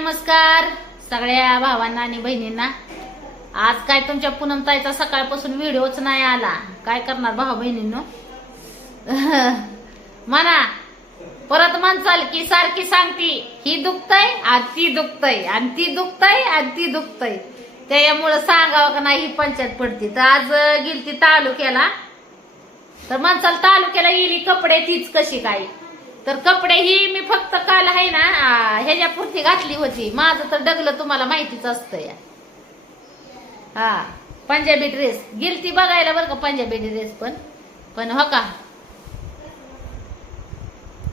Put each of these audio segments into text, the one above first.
नमस्कार सगळ्या भावांना आणि बहिणींना. आज काय तुमच्या पूनमताईचा सकाळपासून व्हिडिओच नाही आला. काय करणार भाऊ बहिणींनो? म्हणा परत म्हणचाल की सारखी सांगती ही दुखतय आणि ती दुखतय आणि ती दुखतय आणि ती दुखतय. त्याच्यामुळं सांगावं का नाही ही पंचायत पडती. तर आज गेलती तालुक्याला. तर म्हणचाल तालुक्याला येईल कपडे तीच कशी काय? तर कपडे ही मी फक्त काल आहे ना ह्याच्यापुरती ह्याच्या पुरती घातली होती. माझं तर डगलं तुम्हाला माहितीच असतं या हा पंजाबी ड्रेस गेलती बघायला बरं का पंजाबी ड्रेस पण? पण हो का?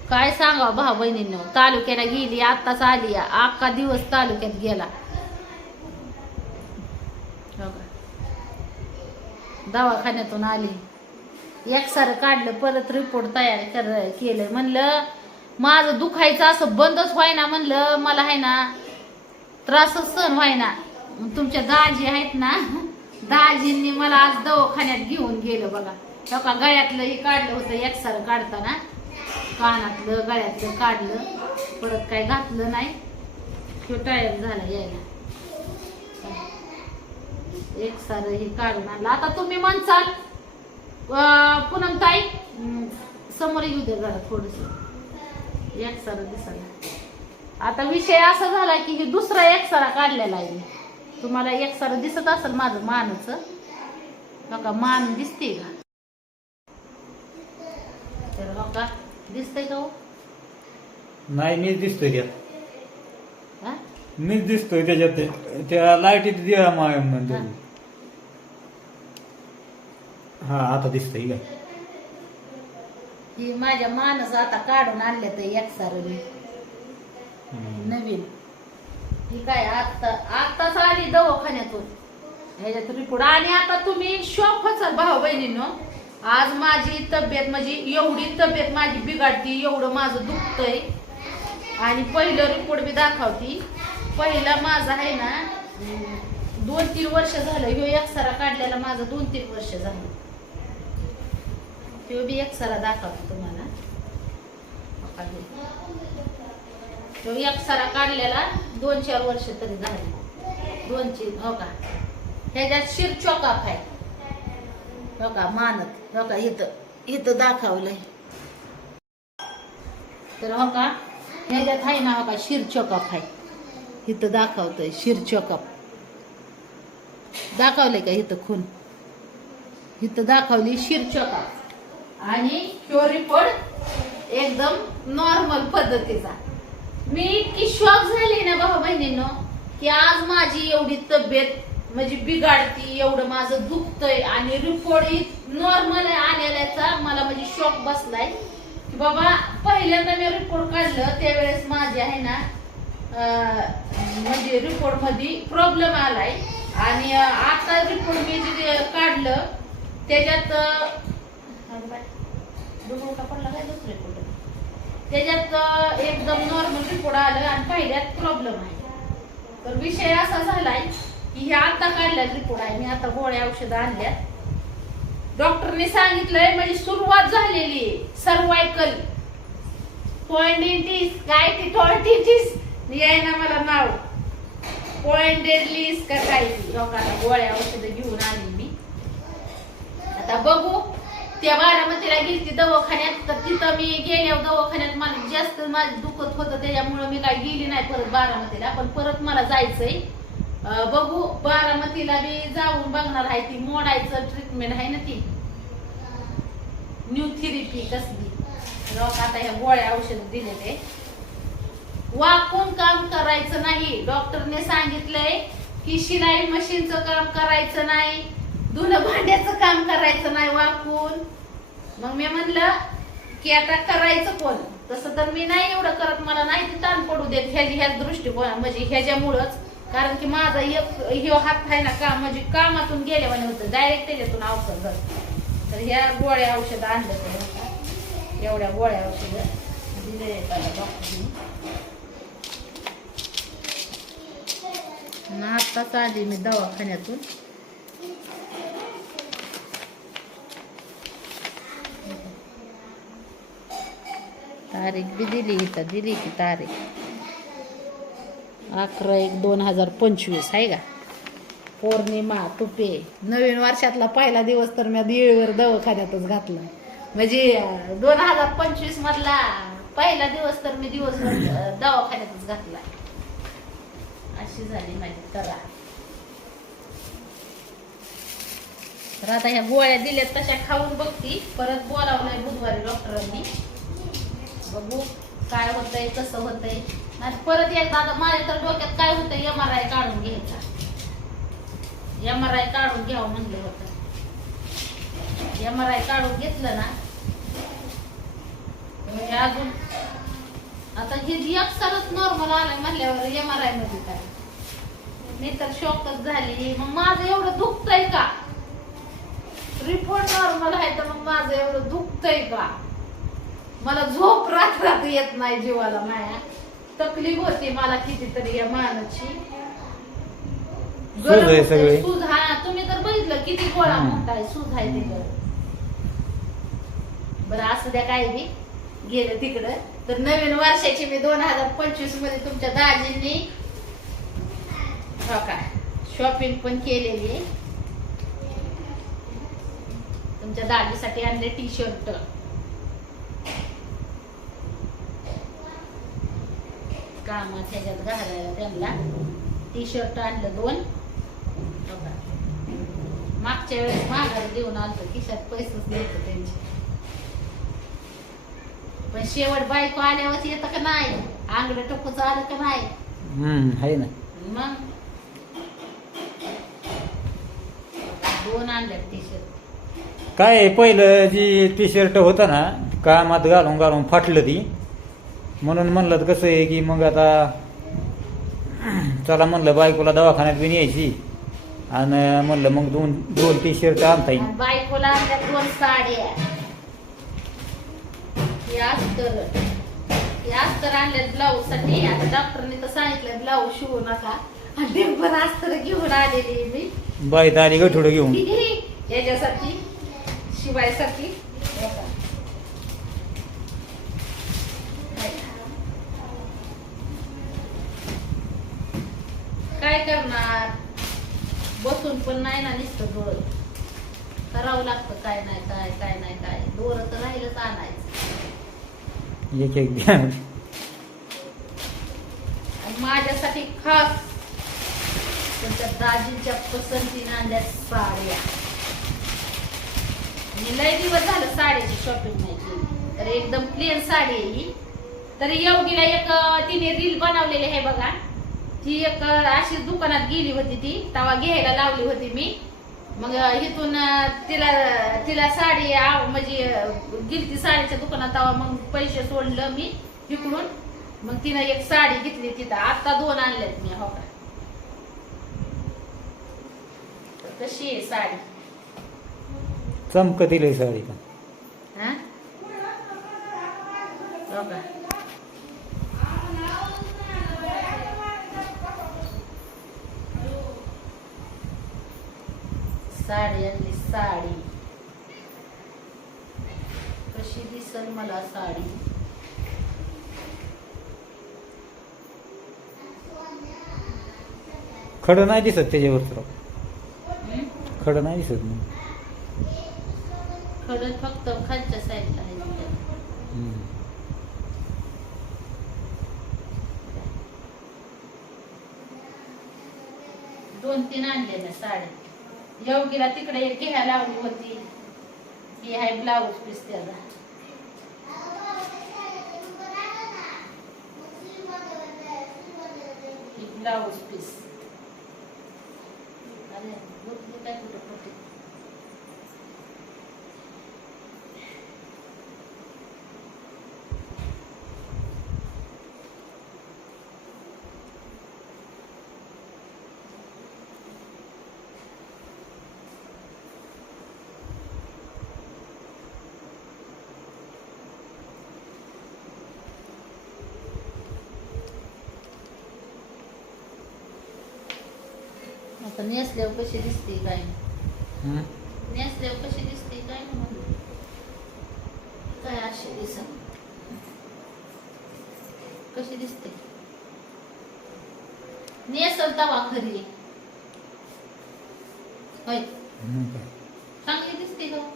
काय सांगा भाऊ बहिणींनो? तालुक्याला गेली आत्ताच आली. अख्खा दिवस तालुक्यात गेला. हो दवाखान्यातून आली. एकसारं काढलं परत रिपोर्ट तयार कर केलं. म्हणलं माझं दुखायचं असं बंदच व्हायना म्हणलं मला आहे ना त्रासच सण व्हायना. तुमच्या दाजी आहेत ना दाजींनी मला आज दवाखान्यात घेऊन गेलं बघा. हो गळ्यातलंही गळ्यातलं हे काढलं होतं एकसारं काढताना. कानातलं गळ्यातलं काढलं. परत काय घातलं नाही. तो टायर झाला यायला. एकसारं हे काढून आणलं. आता तुम्ही म्हणसाल पुनम ताई? समोर येऊ दे जरा थोडस. एक सारं दिसायला आता विषय असा झाला की हे दुसरा एक सारा काढलेला आहे. तुम्हाला एक सारं दिसत असेल माझं मानच. बघा मान दिसते का? तर बघा दिसतंय का हो? नाही मीच दिसतोय त्यात. हा? मीच दिसतोय त्याच्यात. त्या लाईटीत दिवा माय म्हणतो हा. आता दिसतोय का ही माझ्या मानस आता काढून आणले तर एक सारं मी. नवीन. ही काय आता आताच आली दवाखान्यातून. ह्याच्यात रिपोर्ट आणि आता तुम्ही शॉक होचाल भाऊ बहिणींनो. आज माझी तब्येत म्हणजे एवढी तब्येत माझी बिघडती एवढं माझं दुखतंय. आणि पहिलं रिपोर्ट बी दाखवती. पहिला माझा आहे ना दोन तीन वर्ष झालं ह्यो एक्सरा काढलेला माझं दोन तीन वर्ष झालं. ह्यो बी एक्सरा दाखवतो तुम्हाला. ह्यो हे. तो एक सारा काढलेला दोन चार वर्ष तरी झाली. दोन तीन हो का? ह्याच्यात शिर चोकाप आहे हो का? मानत. हो का? इथं इथं दाखवलंय. तर हो का? ह्याच्यात आहे ना हो का? शिर चोकाप आहे इथं दाखवतोय शिर चोकाप दाखवले का इथं खून? इथं दाखवली शिर आणि ह्यो रिपोर्ट एकदम नॉर्मल पद्धतीचा. मी इतकी शॉक झाली ना भाऊ बहिणींनो की आज माझी एवढी तब्येत म्हणजे बिघाडती एवढं माझं दुखतंय आणि रिपोर्ट नॉर्मल आलेल्याचा मला म्हणजे शॉक बसलाय. की बाबा पहिल्यांदा मी रिपोर्ट काढलं त्यावेळेस माझे आहे ना म्हणजे रिपोर्टमध्ये प्रॉब्लेम आलाय. आणि आता रिपोर्ट मी जे काढलं त्याच्यात त्याच्यात एकदम नॉर्मल रिपोर्ट आलं आणि पहिल्यात प्रॉब्लेम आहे. तर विषय असा झालाय की हे आता काढल्यात रिपोर्ट आहे. मी आता गोळ्या औषधं आणल्या डॉक्टरने सांगितलंय म्हणजे सुरुवात झालेली सर्वायकल पॉइंटिस काय ती टॉर्टिटिस याय ना मला नाव. पॉइंटेडलिस का काही लोकांना गोळ्या औषधं घेऊन आली मी. आता बघू त्या बारामतीला गेली दवाखान्यात तर तिथं मी गेल्यावर दवाखान्यात मला जास्त माझं दुखत होतं त्याच्यामुळं मी काय गेली नाही परत बारामतीला पण परत मला जायचंय. बघू बारामतीला मी जाऊन बघणार आहे ती मोडायचं ट्रीटमेंट आहे ना ती. न्यू थेरपी कसली. लोक आता ह्या गोळ्या औषध दिलेले. वाकून काम करायचं नाही. डॉक्टरने सांगितलंय की शिलाई मशीनचं काम करायचं नाही. धुणं भांड्याचं काम करायचं नाही वाकून. मग मी म्हणलं की आता करायचं कोण तसं तर मी नाही एवढं करत. मला नाही ते ताण पडू देत ह्या ह्याच दृष्टिकोन म्हणजे ह्याच्यामुळंच. कारण की माझा एक हे हात आहे ना काम म्हणजे कामातून गेल्यावाने होतं. डायरेक्ट त्याच्यातून औषध जात तर ह्या गोळ्या औषधं आणलं एवढ्या गोळ्या औषधं दिले डॉक्टरनी. ना आत्ताच आली मी दवाखान्यातून. तारीख बी दिली इथं दिली की तारीख. अकरा एक दोन हजार पंचवीस आहे का? पौर्णिमा तुपे. नवीन वर्षातला पहिला दिवस तर मी दिवेवर दवाखान्यातच घातला. म्हणजे दोन हजार पंचवीस मधला पहिला दिवस तर मी दिवसभर दवाखान्यातच घातला. अशी झाली माझी. तरा तर आता ह्या गोळ्या दिल्यात तशा खाऊन बघती. परत बोलावलंय बुधवारी डॉक्टरांनी. बघू काय होतंय कसं होतंय. नाही परत एकदा आता माझ्या तर डोक्यात काय होतंय एम आर आय काढून घ्यायचा. एम आर आय काढून घ्यावं म्हणलं होतं. एम आर आय काढून घेतलं ना म्हणजे अजून आता हे एक्सरच नॉर्मल आलाय म्हणल्यावर एम आर आयमध्ये काय? मी तर शॉकच झाली. मग माझं एवढं दुखतंय का? रिपोर्ट नॉर्मल आहे तर मग माझं एवढं दुखतंय का? मला झोप रात रात येत नाही जीवाला माया. तकलीफ होती मला कितीतरी या मानाची. सूज आहे सगळी. सूज हा तुम्ही तर बघितलं किती गोळा हम्म. आहे सूज आहे तिकडं. बरं असू द्या काय बी. गेलं तिकडं. तर नवीन वर्षाची मी दोन हजार पंचवीसमध्ये तुमच्या दाजींनी हो का? शॉपिंग पण केलेली आहे. तुमच्या दाजीसाठी आणले टी शर्ट काम त्याच्यात घालायला त्यांना. टी शर्ट आणलं दोन. हो मागच्या वेळेस माघारी देऊन आलतो खिशात पैसेच देतो त्यांचे. पण शेवट बायको आल्यावर येतं का नाही? आंगड टोकूच आलं का नाही? हम्म आहे ना. मग? दोन आणल्या टी शर्ट काय आहे, पहिलं जी टी शर्ट होतं ना कामात घालून घालून फाटलं ती. म्हणून म्हणलं तर कसं आहे की मग आता चला म्हणलं बायकोला दवाखान्यात बी न्यायची. आणि म्हणलं मग दोन दोन टी शर्ट आणता येईल. बायकोला आणल्या दोन साड्या. अस्तर आता डॉक्टरने तर सांगितलं ब्लाऊज शिवू नका. आणि डिंबर अस्तर घेऊन आलेली मी. बाईत आली घेऊन. याच्यासाठी? शिवायसाठी? काय करणार? बसून पण नाही ना नुसतं डोळ करावं लागतं काय नाही काय काय नाही काय. दोर तर राहिलंच आणायचं. एक एक द्या माझ्यासाठी खास त्यांच्या दाजींच्या पसंती आणल्या साड्या. मी लय दिवस झालं साड्याची शॉपिंग नाही केली. तर एकदम प्लेन साडी आहे ही. तर योगीला एक तिने रील बनवलेली आहे बघा. ती एक अशीच दुकानात गेली होती ती. तवा घ्यायला लावली होती मी. मग इथून तिला तिला साडी आव- म्हणजे अं, गेली ती साडीच्या दुकानात तवा मग पैसे सोडलं मी इकडून मग तिनं एक साडी घेतली तिथं. आता दोन आणल्यात मी हो का? कशी आहे साडी? चमकतील आहे साडी हा? हो का? साडी आणली साडी. कशी दिसल मला साडी? खडं नाही दिसत त्याच्यावर तर? खडं नाही दिसत मग खडं फक्त खालच्या साईडला आहे. दोन तीन आणले ना साड्या योगीला तिकडे एक घ्यायला लावली होती. ही आहे ब्लाऊज पीस त्याचा ब्लाऊज पीस अरे बघ काय कुठं कुठे नेसल्यावर कशी दिसते काय? हम्म. नेसल्यावर कशी दिसते काय नाही काय अशी दिसत? कशी दिसते? नेसल तवा खरी. होय. मग काय. चांगली दिसते का?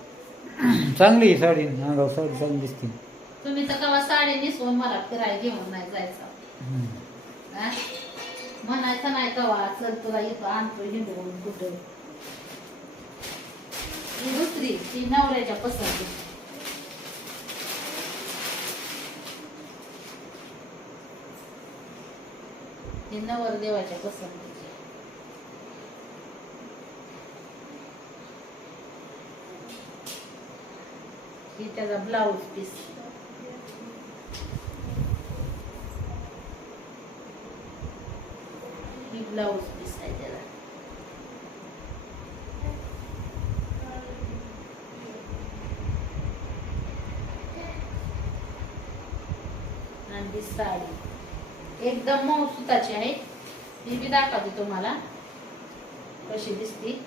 चांगली आहे साडी अंगावर साडी चांगली दिसते. तुम्ही तर कवा साडी नेसवून मला फिरायला घेऊन नाही जायचं. हम्म. हा? म्हणायचं नाही कवा चल तुला इथं आणतो हिंडवून कुठं. ही दुसरी ती नवऱ्याच्या पसंती. ही नवर देवाच्या पसंतीची ही त्याचा ब्लाऊज पीस ही ब्लाऊज पीस आहे त्याला आणि साडी एकदम मऊ सुताची आहे. ही बी दाखवते तुम्हाला. कशी दिसती.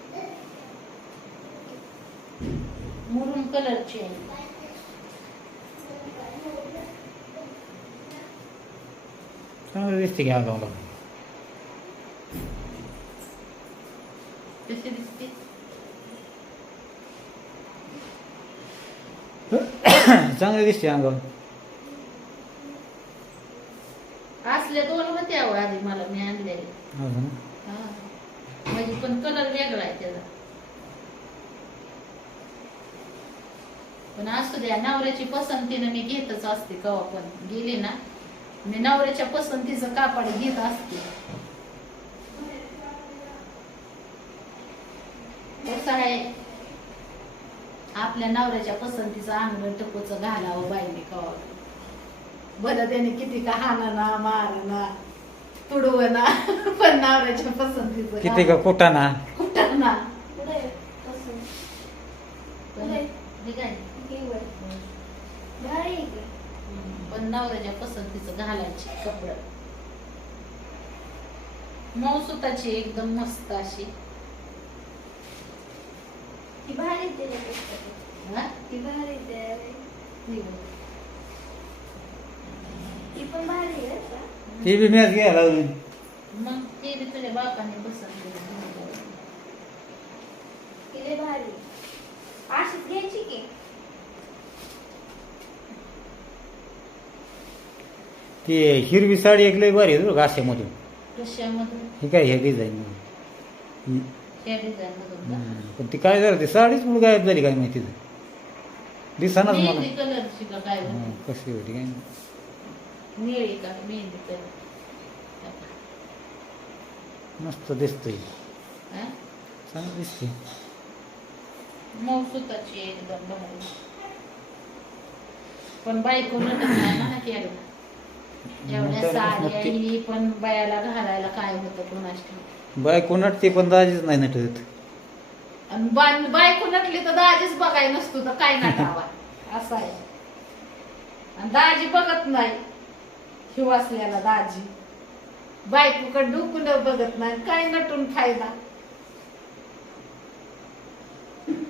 मुरुम कलरची आहे. चांगलं दिसते घ्या अंगावर कशी दिसते चांगली दिसते अंगावर. असले दोन होते अहो आधी मला मी आणलेले. अजून हा. म्हणजे पण कलर वेगळा आहे त्याचा. पण असू द्या नवऱ्याची पसंतीनं मी घेतच असते कवा पण. गेले ना मी नवऱ्याच्या पसंतीचं कापड घेत असते. कसं आहे. आपल्या नवऱ्याच्या पसंतीचं अंगण टकोचं घालावं बाईने कवा बरं त्याने किती का हाना ना मार ना तुडव ना पण नवऱ्याच्या पसंतीचं किती का कोटाना? कुठं ना पुढे कसं पण हे काय केवळ भारी आहे का? पण नवऱ्याच्या पसंतीचं घालायचे कपड. मऊ सुताची एकदम मस्त अशी. ती भारी हा? ती भारी ही. ती पण भारी आहे का ती बी मॅच घ्यायला लावली. मग ते बी तुझ्या बापाने पसंत ती लय भारी. अशीच घ्यायची की? ती हिरवी साडी एक लय भारी आहे बरं का आशेमधून ही काय ह्या डिझाईन त्या? पण ती काय झालं? ती साडीच मुलं गायब झाली काय माहिती? दिसानाच मला. मेहंदी कलरची का काय? हं? कशी होती काय निळी का मेहंदी कलर मस्त दिसतंय. हा? चांगलं दिसते मऊ सुताची एकदम भारी. पण बायको म्हणा की अगं. एवढ्या साड्या ही पण बायाला घालायला काय होतं कोणाच बायको नटते पण दाजीच नाही नटत. आणि बा- बायको नटली तर दाजीच बघाय नसतो तर काय नटावा? असं आहे. आणि दाजी बघत नाही. शिवासल्याला दाजी. बायकोकडे डुकून बघत नाही. काय नटून फायदा?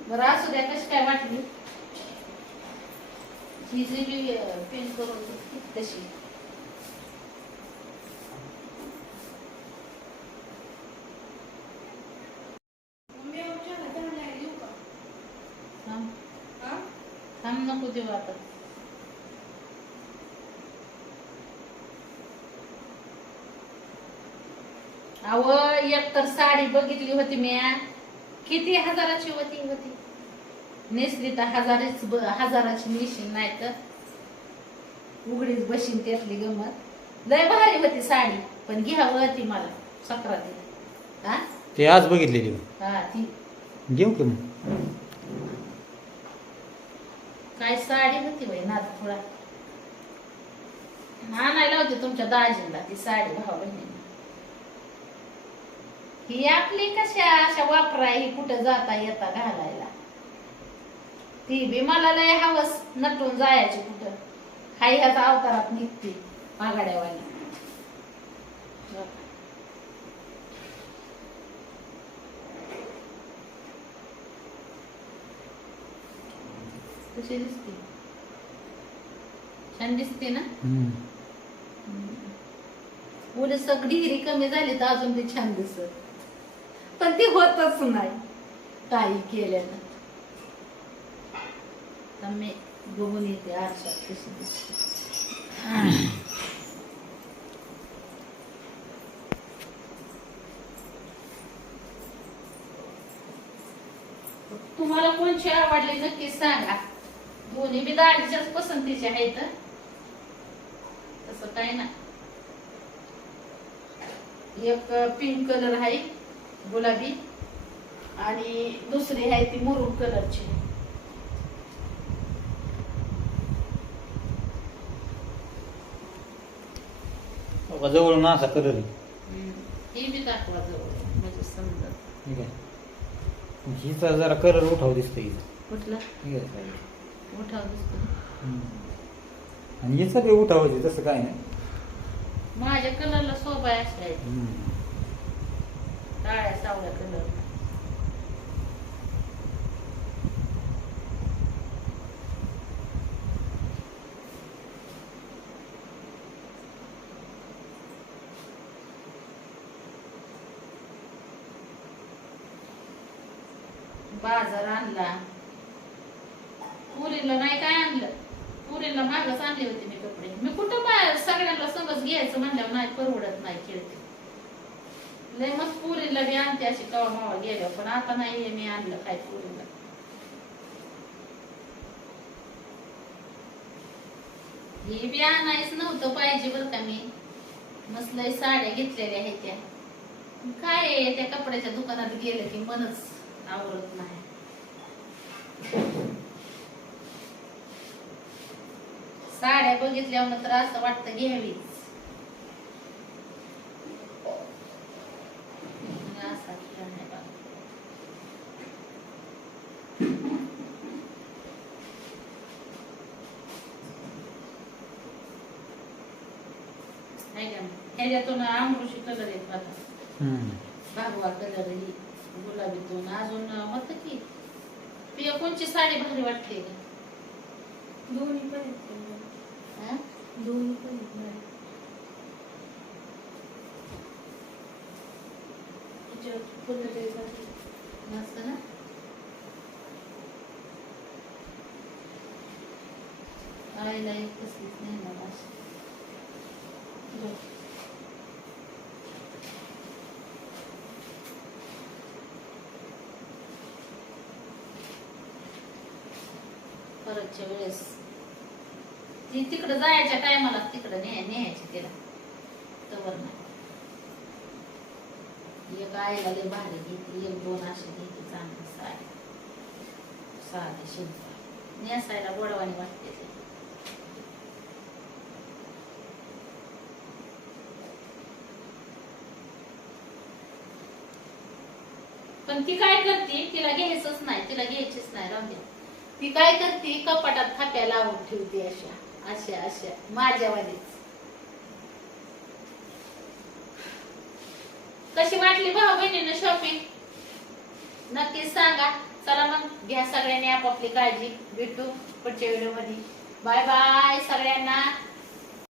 बरं असू द्या कशी काय वाटली? ही जी मी पेंट करून तशी मम्मी आमच्या हातात नाही देऊ का थांब हा? थांब नको देऊ आता. अव एक तर साडी बघितली होती मी किती हजाराची होती? होती. नेसली तर हजारीच हजाराची नेशीन नाही तर. उघडीच बशीन त्यातली गमत. लय भारी होती साडी पण घ्यावं ती मला सक्राती हा? ते आज बघितलेली हा ती. घेऊ की मग? काय साडी होती बाई नाद थोडा. आणायला होती तुमच्या दाजीला ती साडी भाव बहिणी ही आपली कशा अशा वापराय ही कुठं जाता येता घालायला? ती बी मला लय हवस नटून जायची कुठं. हाय ह्याचा अवतारात निघते पागाड्यावाली कशी दिसते. छान दिसते ना. उलट सगळी हिरी कमी झाली तर अजून ते छान दिसत. पण ती होतच नाही. काही केल्यानं तर मी बघून येते आरशात कशी दिसते. तुम्हाला कोणची आवडली नक्की सांगा. दोन्ही बी दाढीच्याच पसंतीचे आहेत तसं काय ना एक पिंक कलर आहे गुलाबी. आणि दुसरी आहे ती मुरुम कलरची. बाबा जवळून असा कलर ही बी दाखवा जवळ म्हणजे आहे. हिचा जरा कलर उठाव दिसतो कुठला? मोठा दिसतो हम्म. आणि हिचा बी उठाव तसं काय नाही माझ्या कलरला शोभा आहे हम्म. काळ्या सावळ्या कलर बाजार आणला पुरीला नाही काय आणलं? पुरीला मागच आणले होते मी कपडे. मी कुठं बाहेर सगळ्यांना संगच घ्यायचं म्हणल्यावर नाही परवडत नाही खेळते. लय मस्त पुरीला बी आणते अशी कवा मावा गेल्या पण आता नाही हे मी आणलं काय पुरीला. हे बी आणायच नव्हतं पाहिजे बरं का मी. मस्त लय साड्या घेतलेल्या आहेत त्या. काय आहे, त्या कपड्याच्या दुकानात गेलं की मनच आवडत नाही. साड्या बघितल्यावर तर असं वाटतं घ्यावीच? ह्याच्यातून आमृषी कलर येत हम्म. भगवा कलर ही गुलाबीतून अजून होत की कोणची साडी भारी वाटते का? दोन्ही पण? दोन्ही पण आहेत ना. मस्त ना आईला एक कसलीच नाही मला परतच्या वेळेस ती तिकडं जायच्या टायमाला तिकडं न्याय न्यायची तिला. तवर नाही. एक आईला लय भारी घेते एक दोन असे घेते चांगली साडी. साधी शिंपा. नेसायला गोडवाणी वाटते ते. पण ती काय करते? तिला घ्यायचंच नाही तिला घ्यायचीच नाही राहून द्या ती काय करते? कपाटात थाप्या लावून ठेवते अशा. अशा अशा. माझ्यावालीच कशी वाटली भाऊ बहिणीनं शॉपिंग नक्कीच सांगा. चला मग घ्या सगळ्यांनी आपापली काळजी. भेटू पुढच्या व्हिडिओमध्ये. बाय बाय सगळ्यांना.